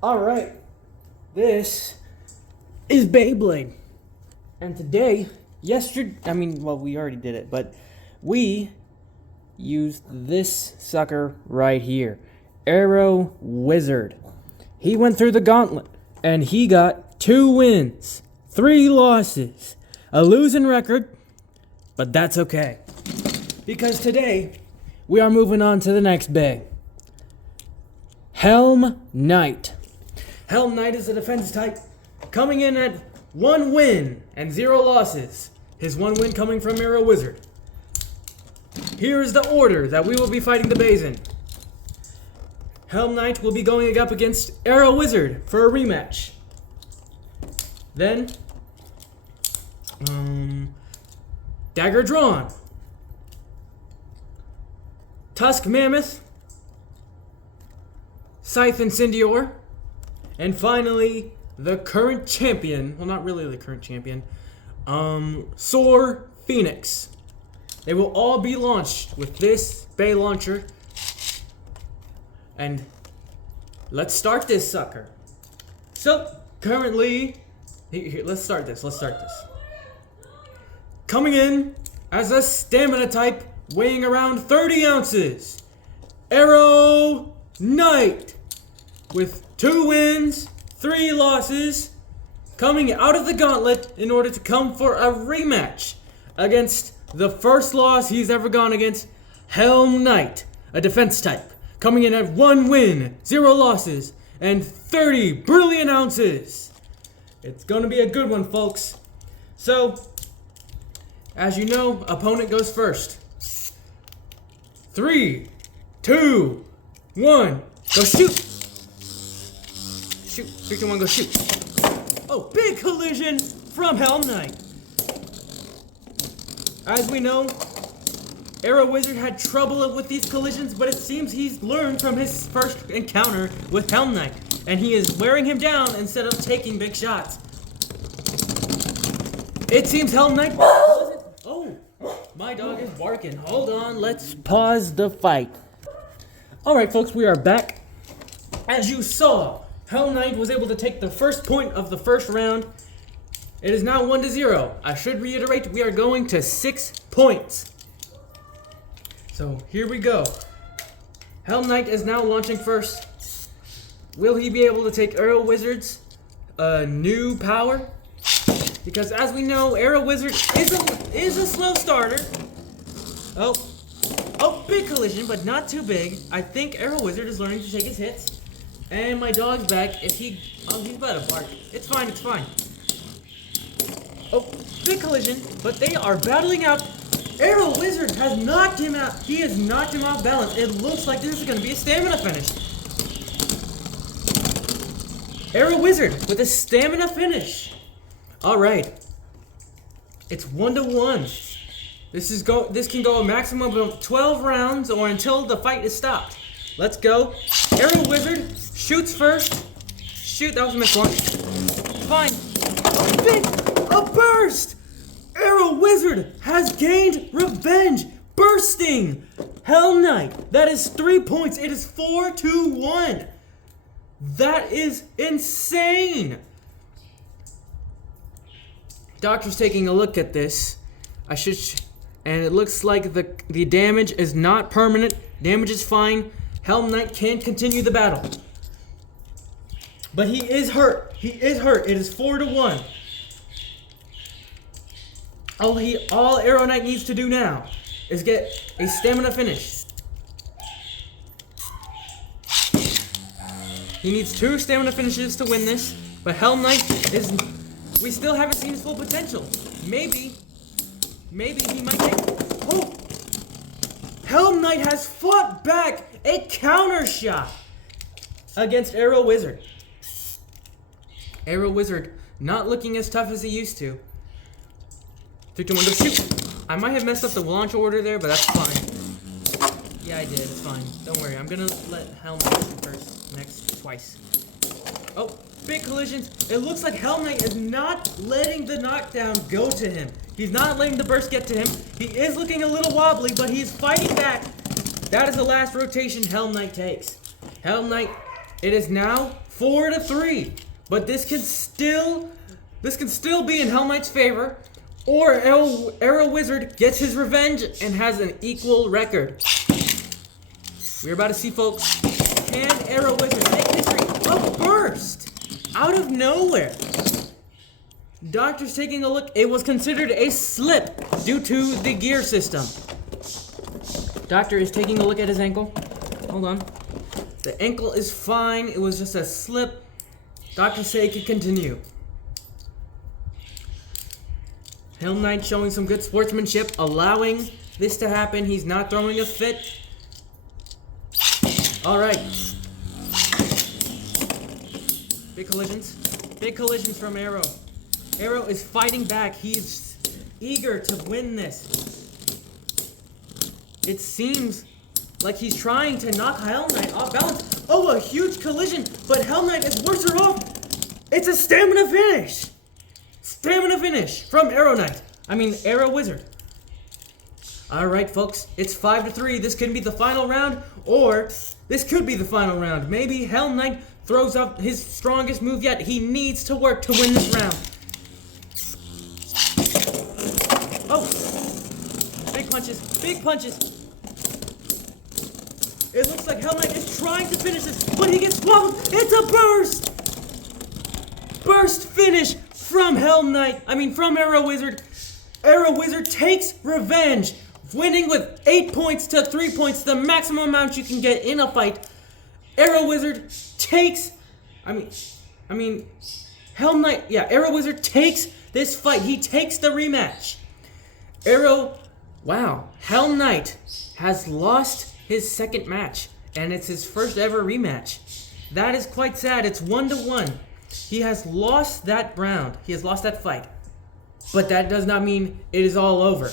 Alright, this is Beyblade. And today, we already did it, but we used this sucker right here. Arrow Wizard. He went through the gauntlet, and he got 2 wins, 3 losses, a losing record, but that's okay. Because today, we are moving on to the next bay. Helm Knight. Helm Knight is a defense type, coming in at 1 win and 0 losses. His 1 win coming from Arrow Wizard. Here is the order that we will be fighting the bays in. Helm Knight will be going up against Arrow Wizard for a rematch. Then, Dagger Drawn, Tusk Mammoth, Scythe Incendior, and finally, the current champion, well, not really the current champion, Soar Phoenix. They will all be launched with this bay launcher. And let's start this sucker. So, currently, here, let's start this. Coming in as a stamina type, weighing around 30 ounces, Arrow Knight, with 2 wins, 3 losses, coming out of the gauntlet in order to come for a rematch against the first loss he's ever gone against, Helm Knight, a defense type, coming in at 1 win, 0 losses, and 30 brilliant ounces. It's going to be a good one, folks. So, as you know, opponent goes first. 3, 2, 1, go shoot! Shoot, 3, 2, 1, go shoot. Oh, big collision from Helm Knight. As we know, Arrow Wizard had trouble with these collisions, but it seems he's learned from his first encounter with Helm Knight, and he is wearing him down instead of taking big shots. It seems Helm Knight wasn't... Oh, my dog is barking. Hold on, let's pause the fight. Alright, folks, we are back. As you saw, Helm Knight was able to take the first point of the first round. It is now 1-0. I should reiterate, we are going to 6 points. So, here we go. Helm Knight is now launching first. Will he be able to take Arrow Wizard's new power? Because as we know, Arrow Wizard is a slow starter. Oh, big collision, but not too big. I think Arrow Wizard is learning to take his hits. And my dog's back. He's about to bark. It's fine. Oh, big collision, but they are battling out. Arrow Wizard has knocked him out. He has knocked him off balance. It looks like this is going to be a stamina finish. Arrow Wizard with a stamina finish. Alright. It's 1-1. This can go a maximum of 12 rounds or until the fight is stopped. Let's go. Arrow Wizard shoots first. Shoot, that was a mislaunch. Fine. A burst! Arrow Wizard has gained revenge. Bursting! Helm Knight. That is 3 points. It is 4-1. That is insane. Doctor's taking a look at this. And it looks like the damage is not permanent. Damage is fine. Helm Knight can continue the battle. But he is hurt. It is 4-1. All Arrow Knight needs to do now is get a stamina finish. He needs 2 stamina finishes to win this, but Helm Knight we still haven't seen his full potential. Maybe he might take... Oh! Helm Knight has fought back a counter shot against Arrow Wizard. Arrow Wizard not looking as tough as he used to. 3, 2, 1, go shoot! I might have messed up the launch order there, but that's fine. Yeah, I did. It's fine. Don't worry. I'm gonna let Helm Knight shoot first. Twice. Oh, big collisions. It looks like Helm Knight is not letting the knockdown go to him. He's not letting the burst get to him. He is looking a little wobbly, but he's fighting back. That is the last rotation Helm Knight takes. Helm Knight It is now 4-3. But this can still be in Helm Knight's favor. Or Arrow Wizard gets his revenge and has an equal record. We're about to see, folks. Can Arrow Wizard make history? A burst! Out of nowhere. Doctor's taking a look. It was considered a slip due to the gear system. Doctor is taking a look at his ankle. Hold on. The ankle is fine. It was just a slip. Doctor say he could continue. Helm Knight showing some good sportsmanship, allowing this to happen. He's not throwing a fit. Alright. Big collisions. Big collisions from Arrow. Arrow is fighting back. He's eager to win this. It seems like he's trying to knock Helm Knight off balance. Oh, a huge collision, but Helm Knight is worse off. It's a stamina finish. Stamina finish from Arrow Wizard. Alright, folks, it's 5-3. This could be the final round, or this could be the final round. Maybe Helm Knight throws up his strongest move yet. He needs to work to win this round. Oh! Big punches, big punches. It looks like Helm Knight is trying to finish this, but he gets swallowed. It's a burst! Burst finish from from Arrow Wizard. Arrow Wizard takes revenge, winning with 8 points to 3 points, the maximum amount you can get in a fight. Arrow Wizard takes, Helm Knight, Arrow Wizard takes this fight. He takes the rematch. Helm Knight has lost his second match, and it's his first ever rematch. That is quite sad. It's 1-1. He has lost that round. He has lost that fight. But that does not mean it is all over.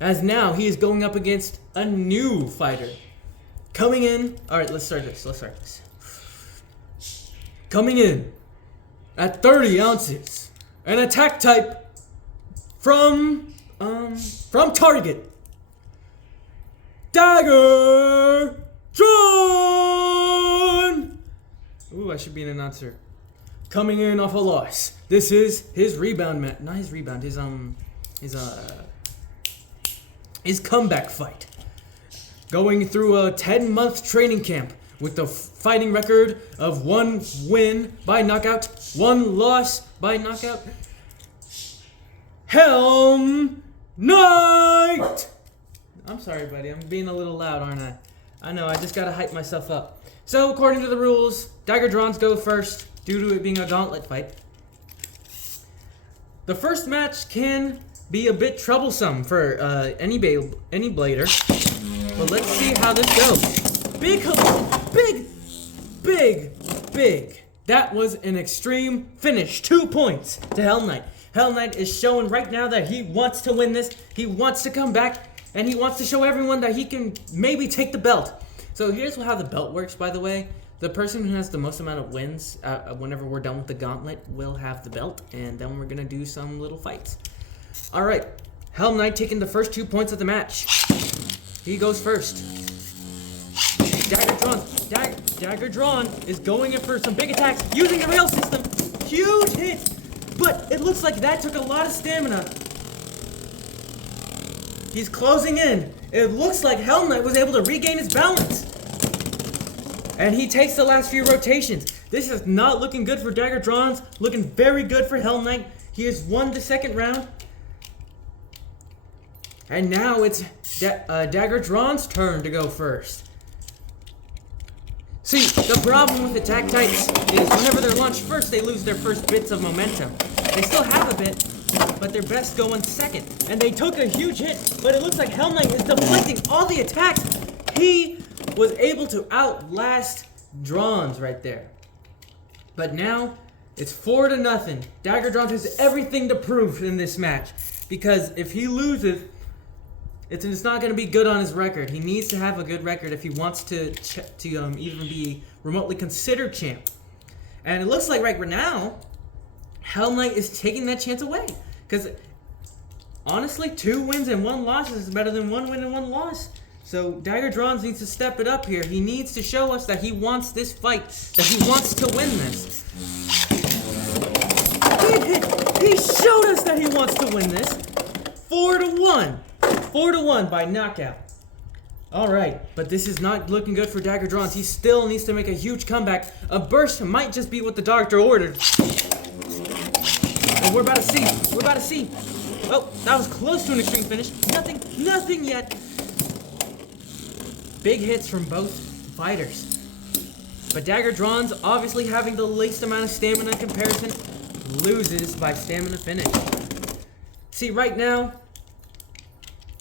As now, he is going up against a new fighter. Coming in... Alright, let's start this. Coming in at 30 ounces. An attack type from Target. Dagger Drawn! Ooh, I should be an announcer. Coming in off a loss. This is his rebound match. Not his rebound, his comeback fight. Going through a 10-month training camp with the fighting record of 1 win by knockout, 1 loss by knockout. Helm Knight! I'm sorry, buddy. I'm being a little loud, aren't I? I know, I just gotta hype myself up. So, according to the rules, Dagger Drawns go first, due to it being a gauntlet fight. The first match can be a bit troublesome for any blader. But let's see how this goes. Big. That was an extreme finish. 2 points to Helm Knight. Helm Knight is showing right now that he wants to win this. He wants to come back, and he wants to show everyone that he can maybe take the belt. So here's how the belt works, by the way. The person who has the most amount of wins, whenever we're done with the gauntlet, will have the belt, and then we're going to do some little fights. Alright, Helm Knight taking the first 2 points of the match. He goes first. Dagger Drawn is going in for some big attacks, using the rail system. Huge hit, but it looks like that took a lot of stamina. He's closing in. It looks like Helm Knight was able to regain his balance. And he takes the last few rotations. This is not looking good for Dagger Drawns. Looking very good for Helm Knight. He has won the second round. And now it's Dagger Drawns' turn to go first. See, the problem with attack types is whenever they're launched first, they lose their first bits of momentum. They still have a bit, but their best go on second. And they took a huge hit, but it looks like Helm Knight is deflecting all the attacks. He was able to outlast Drawns right there. But now, it's 4-0. Dagger Drawns has everything to prove in this match. Because if he loses, it's not going to be good on his record. He needs to have a good record if he wants to even be remotely considered champ. And it looks like right now, Helm Knight is taking that chance away. Because, honestly, 2 wins and 1 loss is better than 1 win and 1 loss. So Dagger Drons needs to step it up here. He needs to show us that he wants this fight, that he wants to win this. He showed us that he wants to win this. 4-1. 4-1 by knockout. Alright, but this is not looking good for Dagger Drons. He still needs to make a huge comeback. A burst might just be what the doctor ordered. And we're about to see. We're about to see. Oh, that was close to an extreme finish. Nothing yet. Big hits from both fighters. But Dagger Drons, obviously having the least amount of stamina in comparison, loses by stamina finish. See, right now,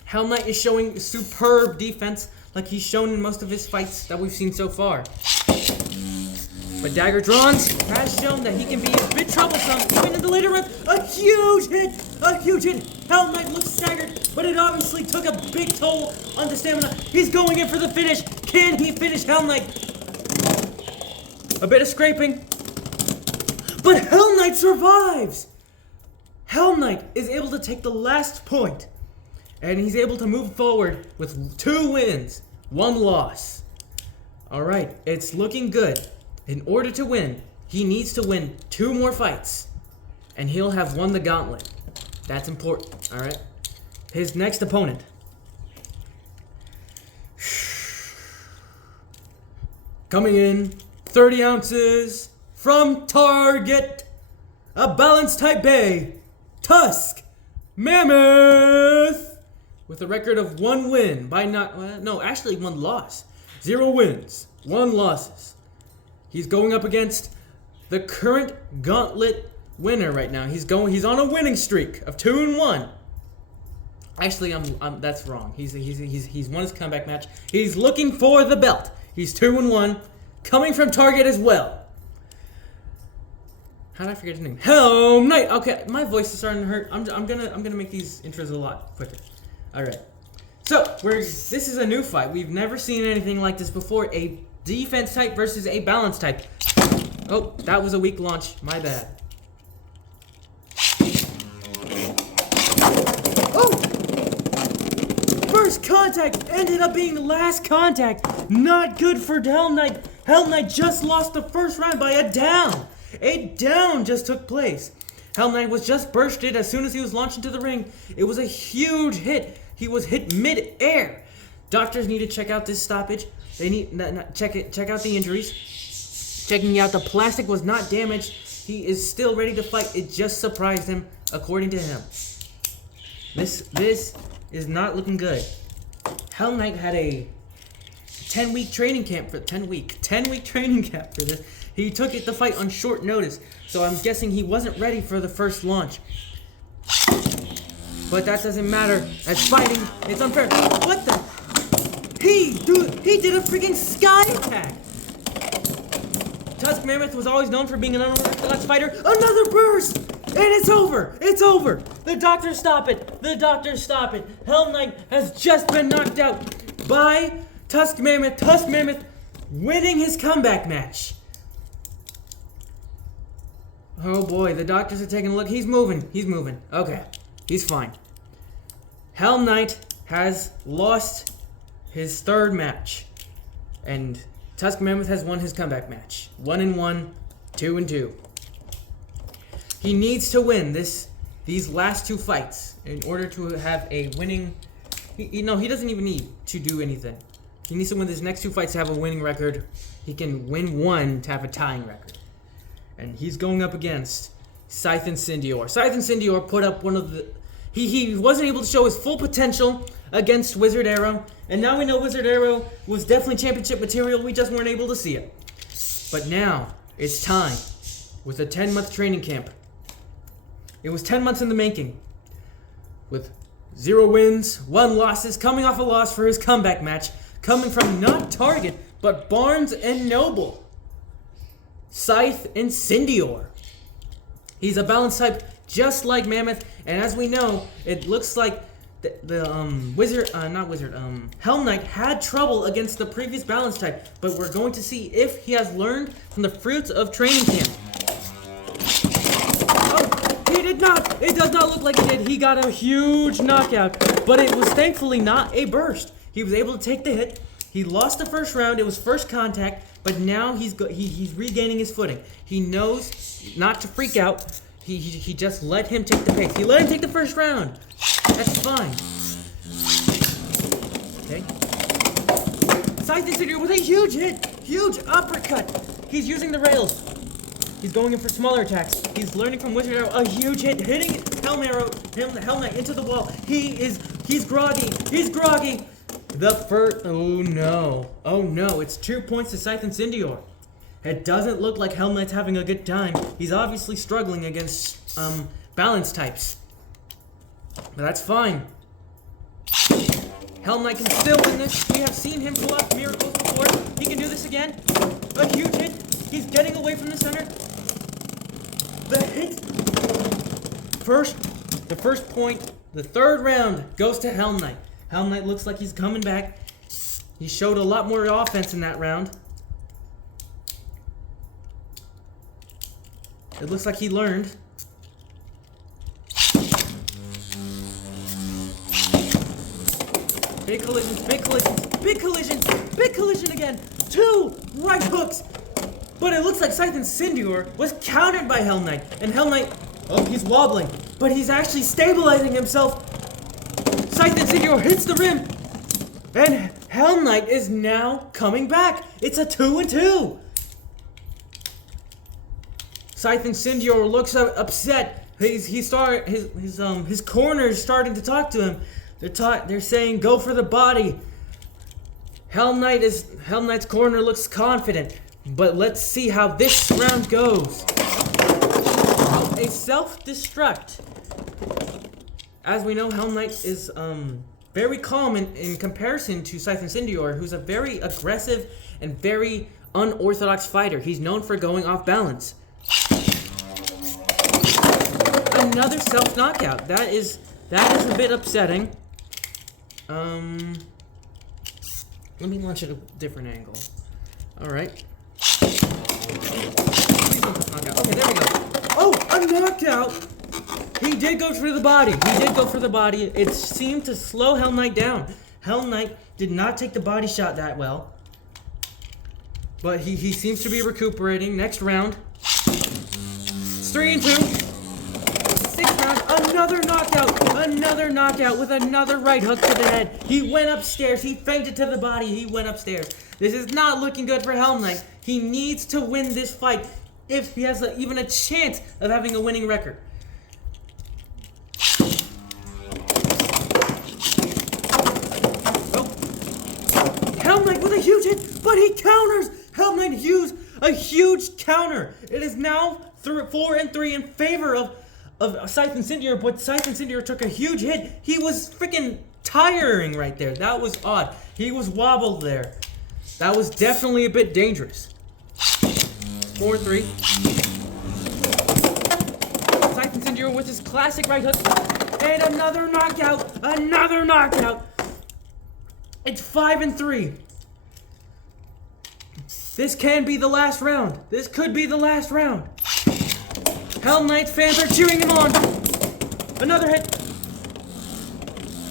Helm Knight is showing superb defense like he's shown in most of his fights that we've seen so far. But Dagger Drons has shown that he can be a bit troublesome even in the later rounds. A huge hit! A huge hit! Helm Knight looks staggered, but it obviously took a big toll on the stamina. He's going in for the finish. Can he finish Helm Knight? A bit of scraping. But Helm Knight survives! Helm Knight is able to take the last point, and he's able to move forward with 2 wins, 1 loss. Alright, it's looking good. In order to win, he needs to win 2 more fights, and he'll have won the gauntlet. That's important, alright? His next opponent. Coming in, 30 ounces, from Target, a balanced type A, Tusk Mammoth, with a record of 1 win by actually 1 loss. 0 wins, 1 losses. He's going up against the current gauntlet winner right now. He's on a winning streak of 2-1. Actually, that's wrong. He's won his comeback match. He's looking for the belt. He's 2-1, coming from Target as well. How did I forget his name? Helm Knight. Okay, my voice is starting to hurt. I'm gonna make these intros a lot quicker. All right. So this is a new fight. We've never seen anything like this before. A defense type versus a balance type. Oh, that was a weak launch. My bad. Oh! First contact ended up being the last contact. Not good for Helm Knight. Helm Knight just lost the first round by a down. A down just took place. Helm Knight was just bursted as soon as he was launched into the ring. It was a huge hit. He was hit mid-air. Doctors need to check out this stoppage. They need check out the injuries. Checking out the plastic was not damaged. He is still ready to fight. It just surprised him, according to him. This is not looking good. Helm Knight had a 10-week training camp for 10-week training camp for this. He took the fight on short notice, so I'm guessing he wasn't ready for the first launch. But that doesn't matter. As fighting, it's unfair. What the? He did a freaking sky attack. Tusk Mammoth was always known for being an unorthodox fighter. Another burst! And it's over! It's over! The doctors stop it! The doctors stop it! Helm Knight has just been knocked out by Tusk Mammoth. Tusk Mammoth winning his comeback match. Oh boy, the doctors are taking a look. He's moving. He's moving. Okay. He's fine. Helm Knight has lost his 3rd match. And Tusk Mammoth has won his comeback match. 1-1, 2-2. He needs to win these last 2 fights in order to have a winning... he doesn't even need to do anything. He needs to win his next 2 fights to have a winning record. He can win 1 to have a tying record. And he's going up against Scythe Incendior. Scythe Incendior put up one of the... He wasn't able to show his full potential against Wizard Arrow. And now we know Wizard Arrow was definitely championship material. We just weren't able to see it. But now, it's time. With a 10-month training camp. It was 10 months in the making. With 0 wins, 1 losses. Coming off a loss for his comeback match. Coming from not Target, but Barnes and Noble. Scythe Incendior. He's a balance type just like Mammoth, and as we know, it looks like Helm Knight had trouble against the previous balance type, but we're going to see if he has learned from the fruits of training camp. Oh, he did not! It does not look like he did. He got a huge knockout, but it was thankfully not a burst. He was able to take the hit. He lost the first round. It was first contact, but now he's regaining his footing. He knows not to freak out. He just let him take the pace. He let him take the first round. That's fine. Okay. Scythe Incendiary with a huge hit. Huge uppercut. He's using the rails. He's going in for smaller attacks. He's learning from Wizard Arrow. A huge hit, hitting Helm Knight into the wall. He's groggy. He's groggy. The first, oh no, it's 2 points to Scythe Incendiary. It doesn't look like Helm Knight's having a good time. He's obviously struggling against balance types. But that's fine. Helm Knight can still win this. We have seen him pull off miracles before. He can do this again. A huge hit. He's getting away from the center. The hit. The first point, the third round goes to Helm Knight. Helm Knight looks like he's coming back. He showed a lot more offense in that round. It looks like he learned. Big collisions, big collisions, big collision, big collision again. 2 right hooks. But it looks like Scythe Incendiary was countered by Helm Knight. And Helm Knight, oh, he's wobbling. But he's actually stabilizing himself. Scythe Incendiary hits the rim. And Helm Knight is now coming back. It's a 2-2. Scythe Incendiary looks upset. His corner is starting to talk to him. They're saying go for the body. Helm Knight's corner looks confident. But let's see how this round goes. A self-destruct. As we know, Helm Knight is very calm in comparison to Scythe Incendiary, who's a very aggressive and very unorthodox fighter. He's known for going off balance. Another self-knockout. That is a bit upsetting. Let me launch at a different angle. Alright. Okay, there we go. Oh, a knockout! He did go for the body. It seemed to slow Helm Knight down. Helm Knight did not take the body shot that well. But he seems to be recuperating. Next round. It's 3-2. 6th round. Another knockout with another right hook to the head. He went upstairs. He fainted to the body. He went upstairs. This is not looking good for Helm Knight. He needs to win this fight if he has even a chance of having a winning record. Oh. Helm Knight with a huge hit, but he counters. Helm Knight used a huge counter. It is now 4-3 in favor of Scythe Incendiary, but Scythe Incendiary took a huge hit. He was freaking tiring right there. That was odd. He was wobbled there. That was definitely a bit dangerous. 4-3. Scythe Incendiary with his classic right hook. And another knockout. It's 5-3. This can be the last round. This could be the last round. Helm Knight fans are cheering him on. Another hit.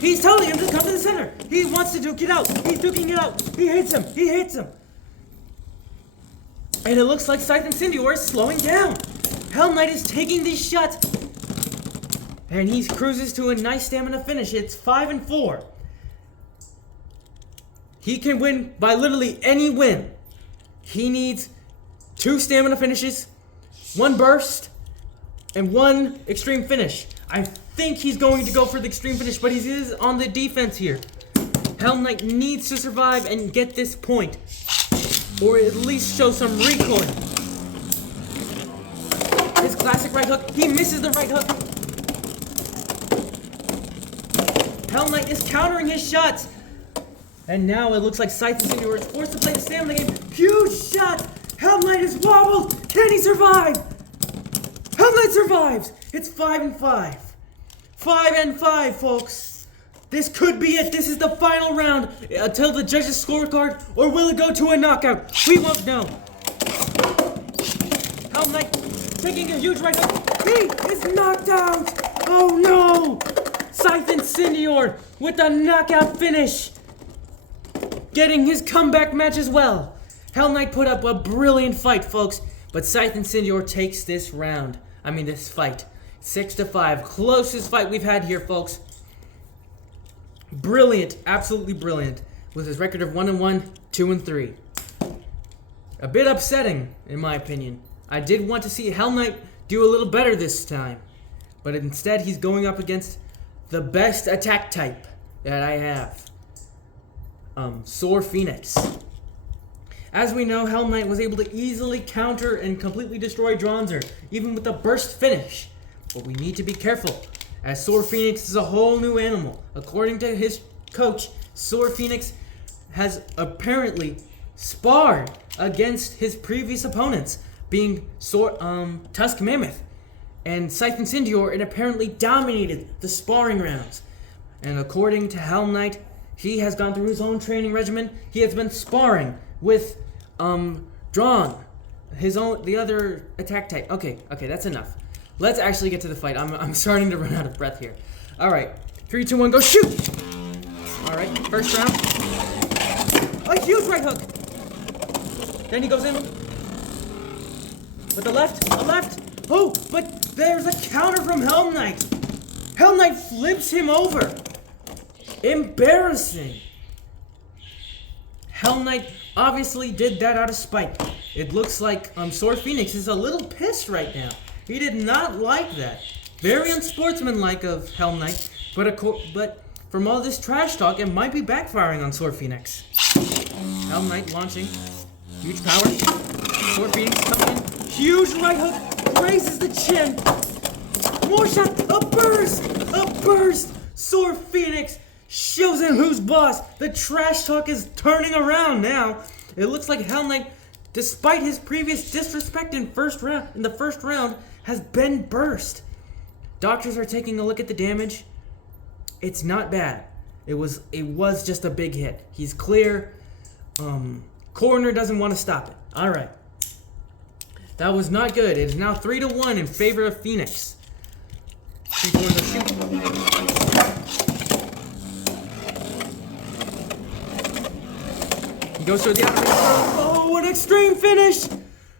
He's telling him to come to the center. He wants to duke it out. He's duking it out. He hits him. And it looks like Scythe Incendiary is slowing down. Helm Knight is taking these shots. And he cruises to a nice stamina finish. It's 5-4. He can win by literally any win. He needs 2 stamina finishes, 1 burst, and 1 extreme finish. I think he's going to go for the extreme finish, but he is on the defense here. Helm Knight needs to survive and get this point, or at least show some recoil. His classic right hook, he misses the right hook. Helm Knight is countering his shots. And now it looks like Scythe Incendiary is forced to play the stamina game. Huge shot! Helm Knight is wobbled! Can he survive? Helm Knight survives! It's 5-5. 5-5, folks. This could be it. This is the final round until the judges' scorecard, or will it go to a knockout? We won't know. Helm Knight taking a huge right hook. He is knocked out! Oh no! Scythe Incendiary with the knockout finish. getting his comeback match as well. Helm Knight put up a brilliant fight, folks, but Scythe Incendior takes this fight. 6-5. Closest fight we've had here, folks. Brilliant, absolutely brilliant, with his record of 1-1, 2-3. A bit upsetting, in my opinion. I did want to see Helm Knight do a little better this time, but instead he's going up against the best attack type that I have. Sword Phoenix. As we know, Helm Knight was able to easily counter and completely destroy Dronzer, even with a burst finish. But we need to be careful, as Sword Phoenix is a whole new animal. According to his coach, Sword Phoenix has apparently sparred against his previous opponents, being Tusk Mammoth and Scythe Incendior, and apparently dominated the sparring rounds. And according to Helm Knight, he has gone through his own training regimen. He has been sparring with Drawn, the other attack type. Okay, that's enough. Let's actually get to the fight. I'm starting to run out of breath here. All right, 3, 2, 1, go shoot! All right, first round. A huge right hook. Then he goes in with the left. Oh, but there's a counter from Helm Knight. Helm Knight flips him over. Embarrassing. Helm Knight obviously did that out of spite. It looks like Sword Phoenix is a little pissed right now. He did not like that. Very unsportsmanlike of Helm Knight, but from all this trash talk, it might be backfiring on Sword Phoenix. Helm Knight launching. Huge power. Sword Phoenix coming in. Huge right hook. Raises the chin. More shot. A burst. Sword Phoenix shows him who's boss. The trash talk is turning around now. It looks like Helm Knight, despite his previous disrespect in the first round, has been burst. Doctors are taking a look at the damage. It's not bad. It was just a big hit. He's clear. Coroner doesn't want to stop it. All right. That was not good. It is now 3-1 in favor of Phoenix. 3, 2, 1, go shoot. He goes for the outer. Oh, an extreme finish!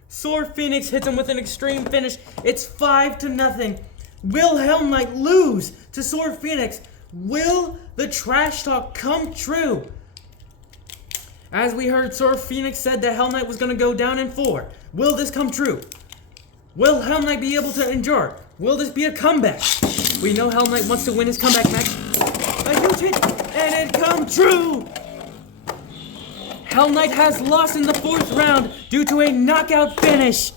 Sword Phoenix hits him with an extreme finish. It's 5-0. Will Helm Knight lose to Sword Phoenix? Will the trash talk come true? As we heard, Sword Phoenix said that Helm Knight was going to go down in 4. Will this come true? Will Helm Knight be able to endure? Will this be a comeback? We know Helm Knight wants to win his comeback match. A huge hit, and it come true! Helm Knight has lost in the 4th round due to a knockout finish.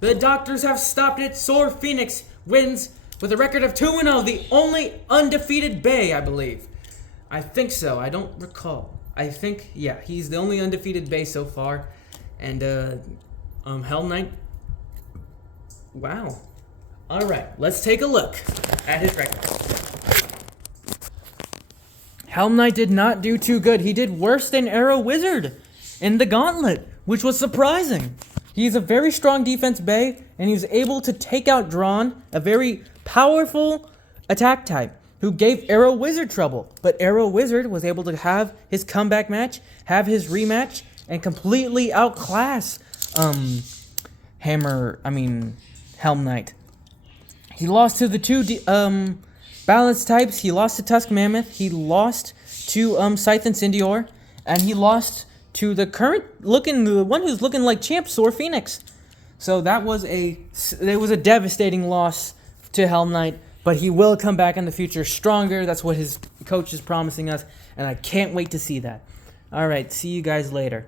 The doctors have stopped it. Sword Phoenix wins with a record of 2-0, the only undefeated Bay, I believe. I think so. I don't recall. I think, yeah, he's the only undefeated Bay so far. And, Helm Knight. Wow. All right, let's take a look at his record. Helm Knight did not do too good. He did worse than Arrow Wizard in the Gauntlet, which was surprising. He's a very strong defense Bay, and he was able to take out Drawn, a very powerful attack type, who gave Arrow Wizard trouble. But Arrow Wizard was able to have his comeback match, have his rematch, and completely outclass Helm Knight. He lost to the two balance types. He lost to Tusk Mammoth. He lost to Scythe Incendior, and he lost to the one who's looking like champ, Sword Phoenix. So it was a devastating loss to Helm Knight, but he will come back in the future stronger. That's what his coach is promising us, and I can't wait to see that. All right, see you guys later.